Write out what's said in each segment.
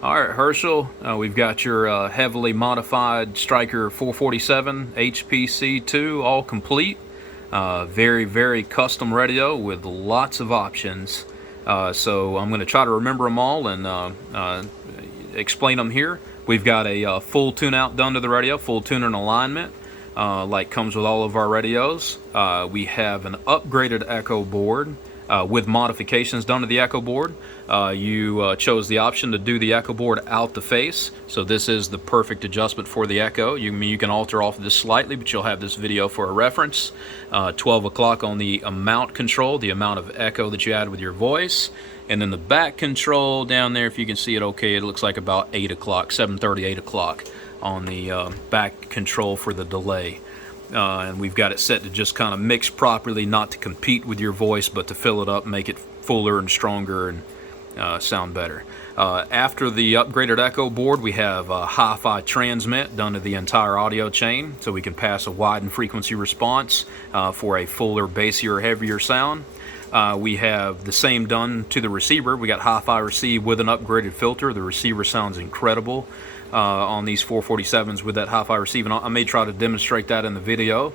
All right, Herschel, we've got your heavily modified Stryker 447 HPC2 all complete. Very, very custom radio with lots of options. So I'm going to try to remember them all and explain them here. We've got a full tune-out done to the radio, full tune and alignment, like comes with all of our radios. We have an upgraded echo board with modifications done to the echo board. You chose the option to do the echo board out the face, so this is the perfect adjustment for the echo. You can alter off this slightly, but you'll have this video for a reference. 12 o'clock on the amount control, the amount of echo that you add with your voice. And then the back control down there, if you can see it okay, it looks like about 8 o'clock, 7:30, 8 o'clock on the back control for the delay. And we've got it set to just kind of mix properly, not to compete with your voice, but to fill it up, make it fuller and stronger and sound better. After the upgraded echo board, we have a Hifi transmit done to the entire audio chain, so we can pass a widened frequency response for a fuller, bassier, heavier sound. We have the same done to the receiver. We got Hifi receive with an upgraded filter. The receiver sounds incredible on these 447s with that Hifi receive, and I may try to demonstrate that in the video.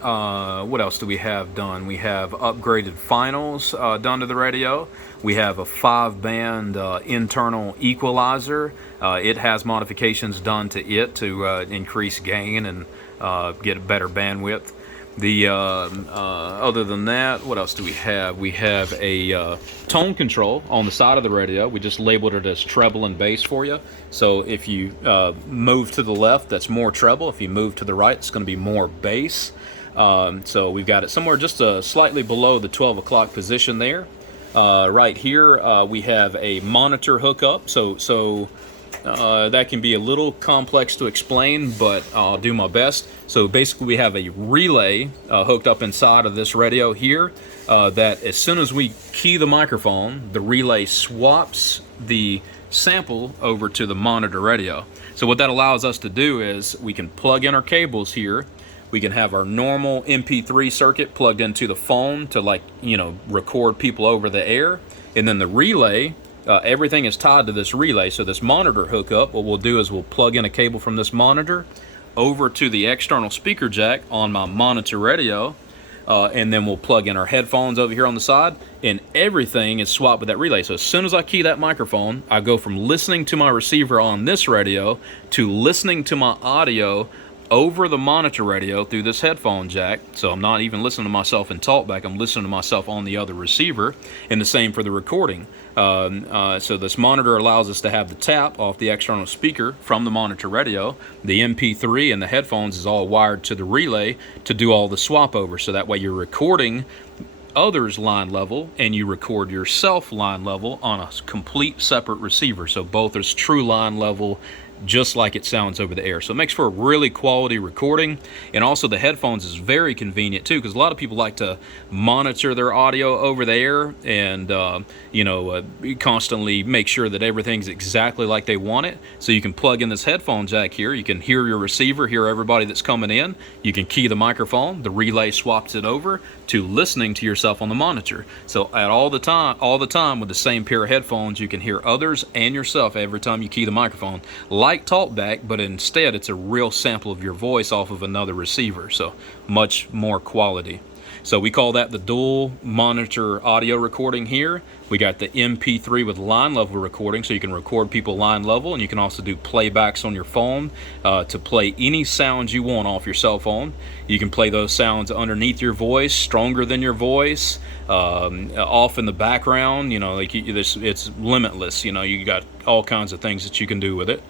What else do we have done? We have upgraded finals done to the radio. We have a 5-band internal equalizer. It has modifications done to it to increase gain and get better bandwidth. Other than that, what else do we have? We have a tone control on the side of the radio. We just labeled it as treble and bass for you. So if you move to the left, that's more treble. If you move to the right, it's going to be more bass. So we've got it somewhere just slightly below the 12 o'clock position there. Right here, we have a monitor hookup. So that can be a little complex to explain, but I'll do my best. So basically we have a relay hooked up inside of this radio here that as soon as we key the microphone, the relay swaps the sample over to the monitor radio. So what that allows us to do is we can plug in our cables here. We can have our normal MP3 circuit plugged into the phone to record people over the air. And then the relay, everything is tied to this relay. So this monitor hookup, what we'll do is we'll plug in a cable from this monitor over to the external speaker jack on my monitor radio. And then we'll plug in our headphones over here on the side, and everything is swapped with that relay. So as soon as I key that microphone, I go from listening to my receiver on this radio to listening to my audio over the monitor radio through this headphone jack. So I'm not even listening to myself in talkback, I'm listening to myself on the other receiver, and the same for the recording. So this monitor allows us to have the tap off the external speaker from the monitor radio. The MP3 and the headphones is all wired to the relay to do all the swap over, so that way you're recording others line level and you record yourself line level on a complete separate receiver. So both is true line level, just like it sounds over the air. So it makes for a really quality recording. And also the headphones is very convenient too, because a lot of people like to monitor their audio over the air and constantly make sure that everything's exactly like they want it. So you can plug in this headphone jack here, you can hear your receiver, hear everybody that's coming in, you can key the microphone, the relay swaps it over to listening to yourself on the monitor. So at all the time with the same pair of headphones, you can hear others and yourself every time you key the microphone, like talkback, but instead it's a real sample of your voice off of another receiver, so much more quality. So we call that the dual monitor audio recording here. We got the MP3 with line level recording, so you can record people line level, and you can also do playbacks on your phone to play any sounds you want off your cell phone. You can play those sounds underneath your voice, stronger than your voice, off in the background. It's limitless. You got all kinds of things that you can do with it.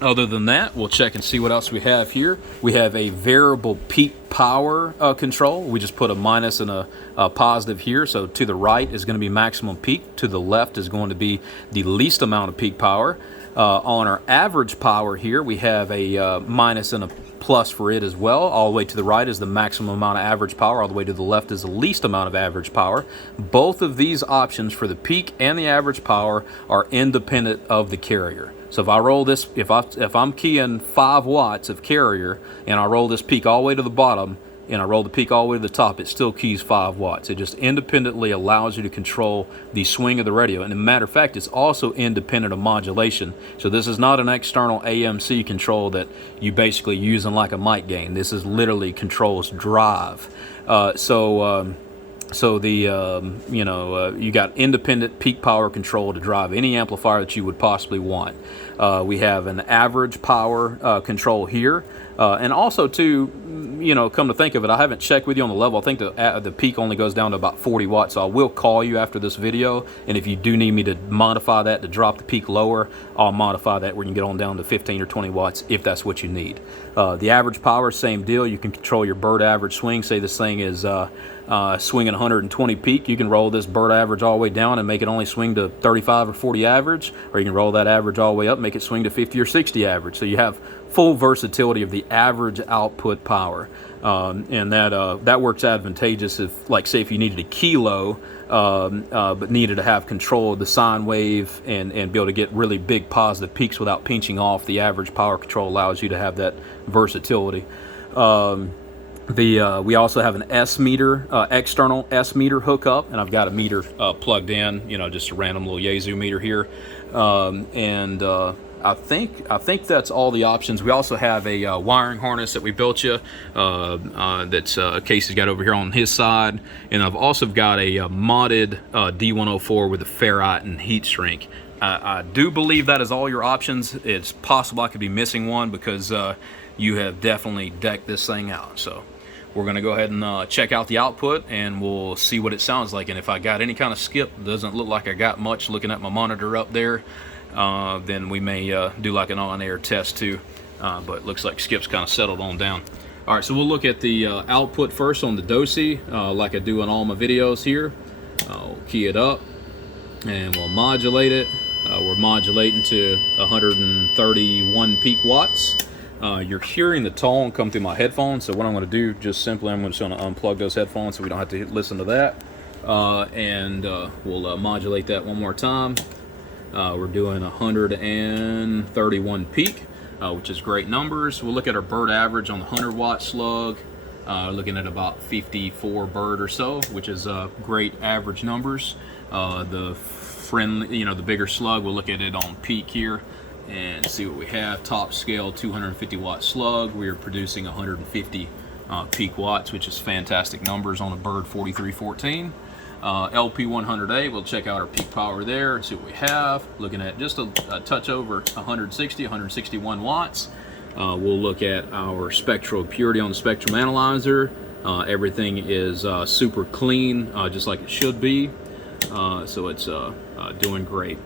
Other than that, we'll check and see what else we have here. We have a variable peak power control. We just put a minus and a positive here. So to the right is going to be maximum peak. To the left is going to be the least amount of peak power. On our average power here, we have a minus and a plus for it as well. All the way to the right is the maximum amount of average power. All the way to the left is the least amount of average power. Both of these options for the peak and the average power are independent of the carrier. So if I roll this, if I'm keying 5 watts of carrier and I roll this peak all the way to the bottom, and I roll the peak all the way to the top, it still keys 5 watts. It just independently allows you to control the swing of the radio. And as a matter of fact, it's also independent of modulation. So this is not an external AMC control that you basically using like a mic gain. This is literally controls drive. So the you got independent peak power control to drive any amplifier that you would possibly want. We have an average power control here, and also too, come to think of it, I haven't checked with you on the level. I think the peak only goes down to about 40 watts. So I will call you after this video, and if you do need me to modify that to drop the peak lower, I'll modify that where you can get on down to 15 or 20 watts if that's what you need. The average power, same deal. You can control your bird average swing. Say this thing is swinging 120 peak, you can roll this bird average all the way down and make it only swing to 35 or 40 average, or you can roll that average all the way up, make it swing to 50 or 60 average. So you have full versatility of the average output power, and that works advantageous if, like, say if you needed a kilo but needed to have control of the sine wave and be able to get really big positive peaks without pinching off. The average power control allows you to have that versatility. We also have an S meter, external S meter hookup, and I've got a meter plugged in, just a random little Yaesu meter here, I think that's all the options. We also have a wiring harness that we built you, that's Casey's got over here on his side, and I've also got a modded D104 with a ferrite and heat shrink. I do believe that is all your options. It's possible I could be missing one because you have definitely decked this thing out. So we're going to go ahead and check out the output, and we'll see what it sounds like. And if I got any kind of skip, doesn't look like I got much looking at my monitor up there, then we may do like an on-air test too. But looks like skip's kind of settled on down. All right, so we'll look at the output first on the Dosi, like I do in all my videos here. We'll key it up, and we'll modulate it. We're modulating to 131 peak watts. You're hearing the tone come through my headphones, so what I'm going to do, just simply, I'm just going to unplug those headphones so we don't have to listen to that, and we'll modulate that one more time. We're doing 131 peak, which is great numbers. We'll look at our bird average on the 100 watt slug, looking at about 54 bird or so, which is great average numbers. The the bigger slug, we'll look at it on peak here and see what we have. Top scale 250 watt slug, we are producing 150 peak watts, which is fantastic numbers on a bird 4314. LP100A, we'll check out our peak power there, see what we have. Looking at just a touch over 161 watts. We'll look at our spectral purity on the spectrum analyzer. Everything is super clean, just like it should be. So it's doing great.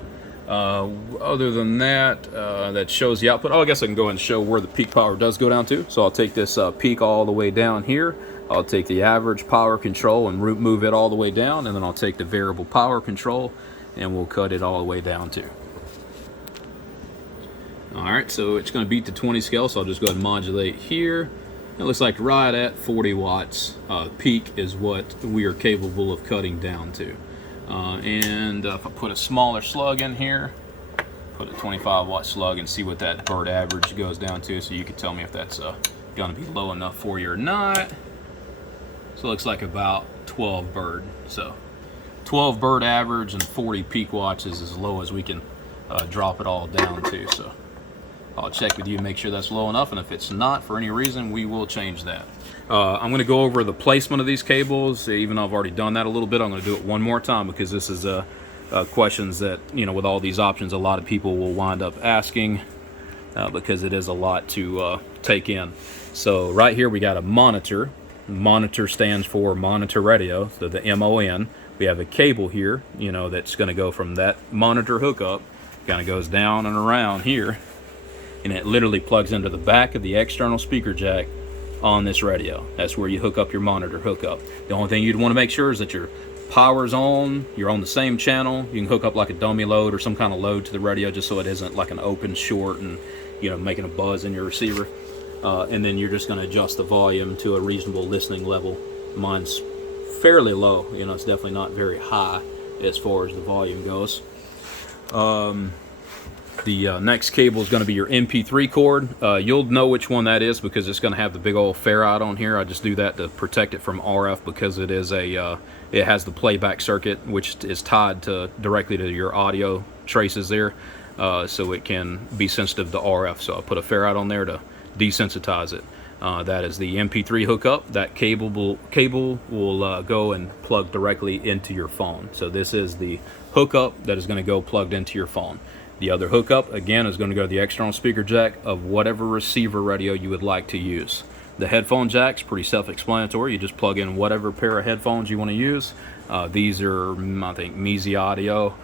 Other than that, that shows the output. Oh, I guess I can go ahead and show where the peak power does go down to. So I'll take this peak all the way down here. I'll take the average power control and move it all the way down, and then I'll take the variable power control and we'll cut it all the way down too. Alright, so it's going to beat the 20 scale, so I'll just go ahead and modulate here. It looks like right at 40 watts peak is what we are capable of cutting down to. And if I put a smaller slug in here, put a 25 watt slug, and see what that bird average goes down to, so you can tell me if that's going to be low enough for you or not. So it looks like about 12 bird. So 12 bird average and 40 peak watts is as low as we can drop it all down to. So I'll check with you and make sure that's low enough, and if it's not for any reason, we will change that. I'm going to go over the placement of these cables. Even though I've already done that a little bit, I'm going to do it one more time because this is questions that, with all these options, a lot of people will wind up asking because it is a lot to take in. So right here we got a monitor. Monitor stands for monitor radio, so the MON. We have a cable here, that's going to go from that monitor hookup, kind of goes down and around here, and it literally plugs into the back of the external speaker jack on this radio. That's where you hook up your monitor hookup. The only thing you'd want to make sure is that your power's on, you're on the same channel. You can hook up like a dummy load or some kind of load to the radio just so it isn't like an open short and making a buzz in your receiver. And then you're just going to adjust the volume to a reasonable listening level. Mine's fairly low, it's definitely not very high as far as the volume goes. The next cable is going to be your MP3 cord. You'll know which one that is because it's going to have the big old ferrite on here. I just do that to protect it from RF because it is it has the playback circuit, which is tied directly to your audio traces there, so it can be sensitive to RF. So I put a ferrite on there to desensitize it. That is the MP3 hookup. That cable will go and plug directly into your phone. So this is the hookup that is going to go plugged into your phone. The other hookup, again, is going to go to the external speaker jack of whatever receiver radio you would like to use. The headphone jack's pretty self-explanatory. You just plug in whatever pair of headphones you want to use. These are, I think, Measy Audio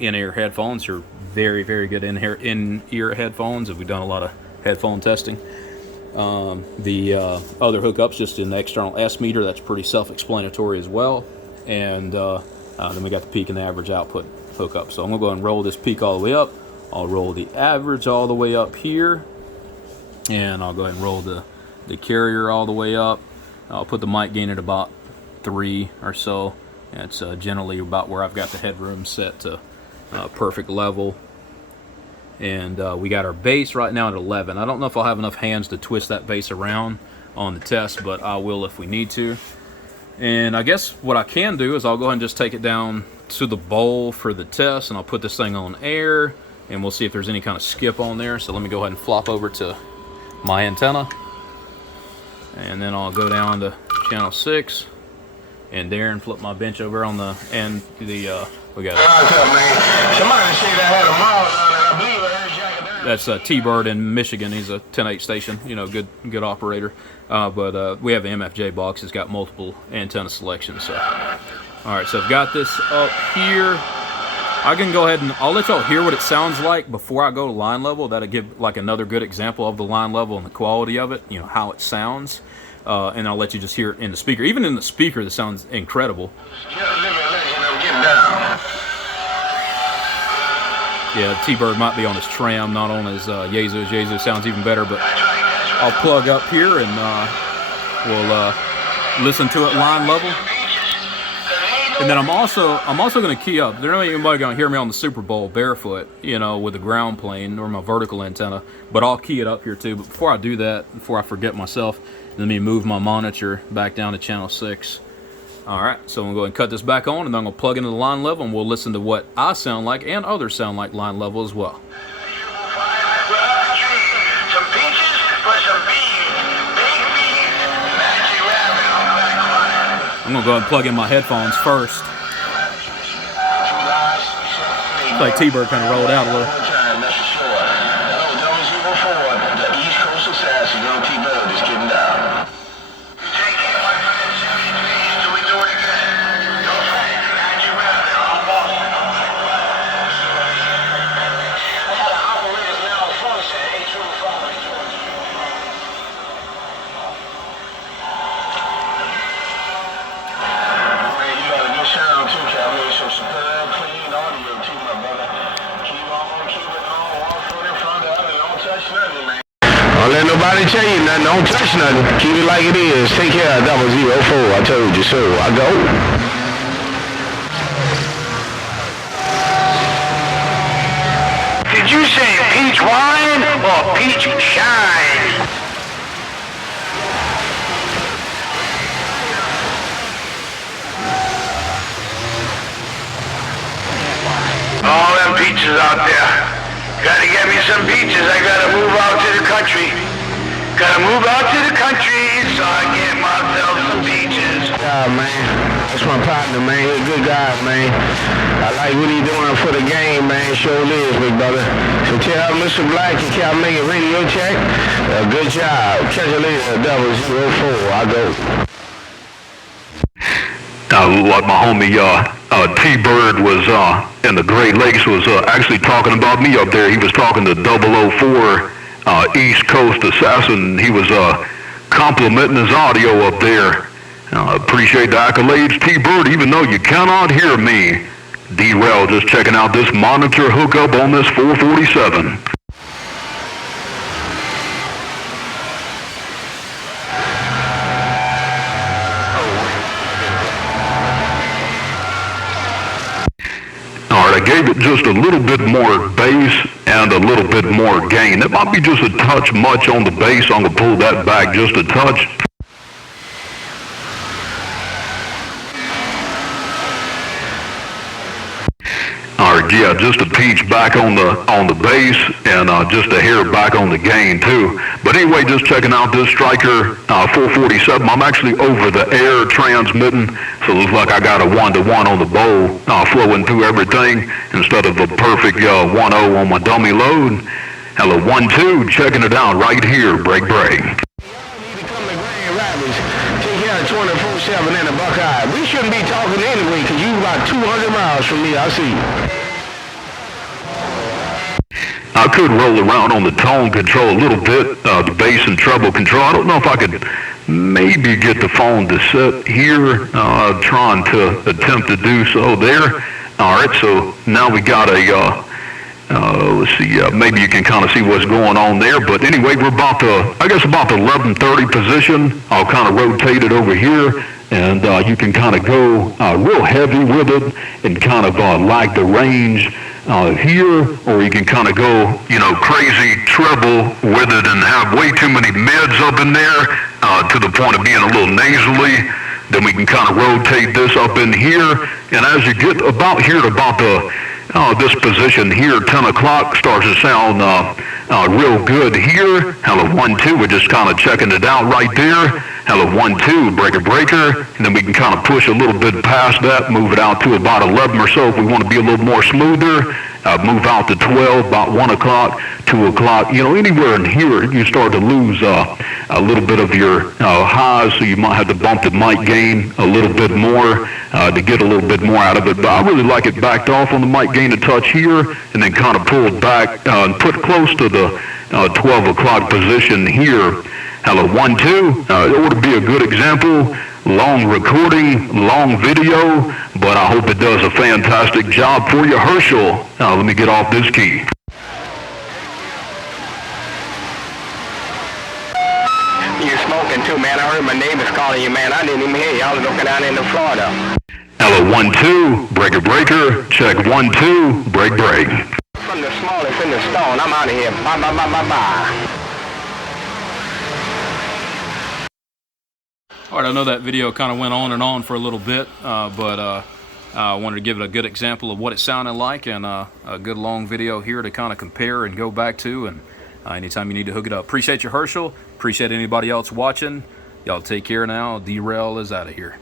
in-ear headphones. Are very, very good in-ear headphones. We've done a lot of headphone testing. The other hookup's just an external S meter. That's pretty self-explanatory as well. And then we got the peak and the average output hookup. So I'm gonna go ahead and roll this peak all the way up. I'll roll the average all the way up here, and I'll go ahead and roll the carrier all the way up. I'll put the mic gain at about 3 or so. It's generally about where I've got the headroom set to perfect level. And we got our bass right now at 11. I don't know if I'll have enough hands to twist that bass around on the test, but I will if we need to. And I guess what I can do is I'll go ahead and just take it down to the bowl for the test, and I'll put this thing on air, and we'll see if there's any kind of skip on there. So let me go ahead and flop over to my antenna, and then I'll go down to channel 6, and Darren flip my bench over on the end. We got that's T-Bird in Michigan. He's a 10/8 station, you know, good operator. But we have the MFJ box. It's got multiple antenna selections. So, all right, so I've got this up here. I can go ahead and I'll let y'all hear what it sounds like before I go to line level. That'll give like another good example of the line level and the quality of it, you know, how it sounds. And I'll let you just hear it in the speaker. Even in the speaker, this sounds incredible. Yeah, T-Bird might be on his tram, not on his Yazoo. His Yazoo sounds even better, but I'll plug up here and we'll listen to it line level. And then I'm also going to key up. There ain't anybody going to hear me on the Super Bowl barefoot, you know, with the ground plane or my vertical antenna, but I'll key it up here too. But before I do that, before I forget myself, let me move my monitor back down to channel 6. All right, so I'm gonna go ahead and cut this back on, and then I'm gonna plug into the line level, and we'll listen to what I sound like and others sound like line level as well. I'm gonna go ahead and plug in my headphones first. It's like T-Bird kind of rolled out a little. Don't let nobody tell you nothing. Don't touch nothing. Keep it like it is. Take care of 004. I told you so. I go. Did you say peach wine or peach shine? All them peaches out there. Gotta get me some peaches. I gotta move out to the country. Gotta move out to the country so I get myself some peaches. Yeah, man. That's my partner, man. He's a good guy, man. I like what he's doing for the game, man. Sure is, big brother. So tell Mr. Black and Cal make a radio check. Good job. Catch you later, 004. I go. Like my homie T-Bird was in the Great Lakes was actually talking about me up there. He was talking to 004 East Coast Assassin. He was complimenting his audio up there. Appreciate the accolades, T-Bird, even though you cannot hear me. D-Rail just checking out this monitor hookup on this 447. I I gave it just a little bit more bass and a little bit more gain. It might be just a touch much on the bass. I'm going to pull that back just a touch. Alright, yeah, just a peach back on the bass and just a hair back on the gain too. But anyway, just checking out this Stryker 447. I'm actually over the air transmitting, so it looks like I got a 1-to-1 on the bowl flowing through everything instead of a perfect 1-0 on my dummy load. Hello, 1-2, checking it out right here, break. Y'all need to come to Grand Rapids, take care of 24/7 and the Buckeye. We shouldn't be talking anyway, because you about 200 miles from me, I see you. I could roll around on the tone control a little bit, the bass and treble control. I don't know if I could maybe get the phone to sit here, trying to attempt to do so there. Alright, so now we got a, let's see, maybe you can kind of see what's going on there. But anyway, we're about to, I guess about the 11:30 position. I'll kind of rotate it over here. And you can kind of go real heavy with it and kind of like the range here, or you can kind of go, crazy treble with it and have way too many mids up in there to the point of being a little nasally. Then we can kind of rotate this up in here, and as you get about here to about the this position here, 10 o'clock starts to sound real good here. Hello, 1-2, we're just kind of checking it out right there. Hello, 1-2, breaker, and then we can kind of push a little bit past that, move it out to about 11 or so if we want to be a little more smoother. Move out to 12, about 1 o'clock, 2 o'clock, anywhere in here you start to lose a little bit of your highs, so you might have to bump the mic gain a little bit more to get a little bit more out of it. But I really like it backed off on the mic gain a touch here, and then kind of pulled back and put close to the 12 o'clock position here. Hello, 1-2, it ought to be a good example. Long recording, long video, but I hope it does a fantastic job for you. Herschel, let me get off this key. You smoking too, man. I heard my neighbors calling you, man. I didn't even hear you. I was looking down into Florida. Hello, 1-2, breaker, check 1-2, break. From the smallest in the stone, I'm out of here. Bye. All right, I know that video kind of went on and on for a little bit, but I wanted to give it a good example of what it sounded like, and a good long video here to kind of compare and go back to, and anytime you need to hook it up. Appreciate you, Herschel. Appreciate anybody else watching. Y'all take care now. D-Rail is out of here.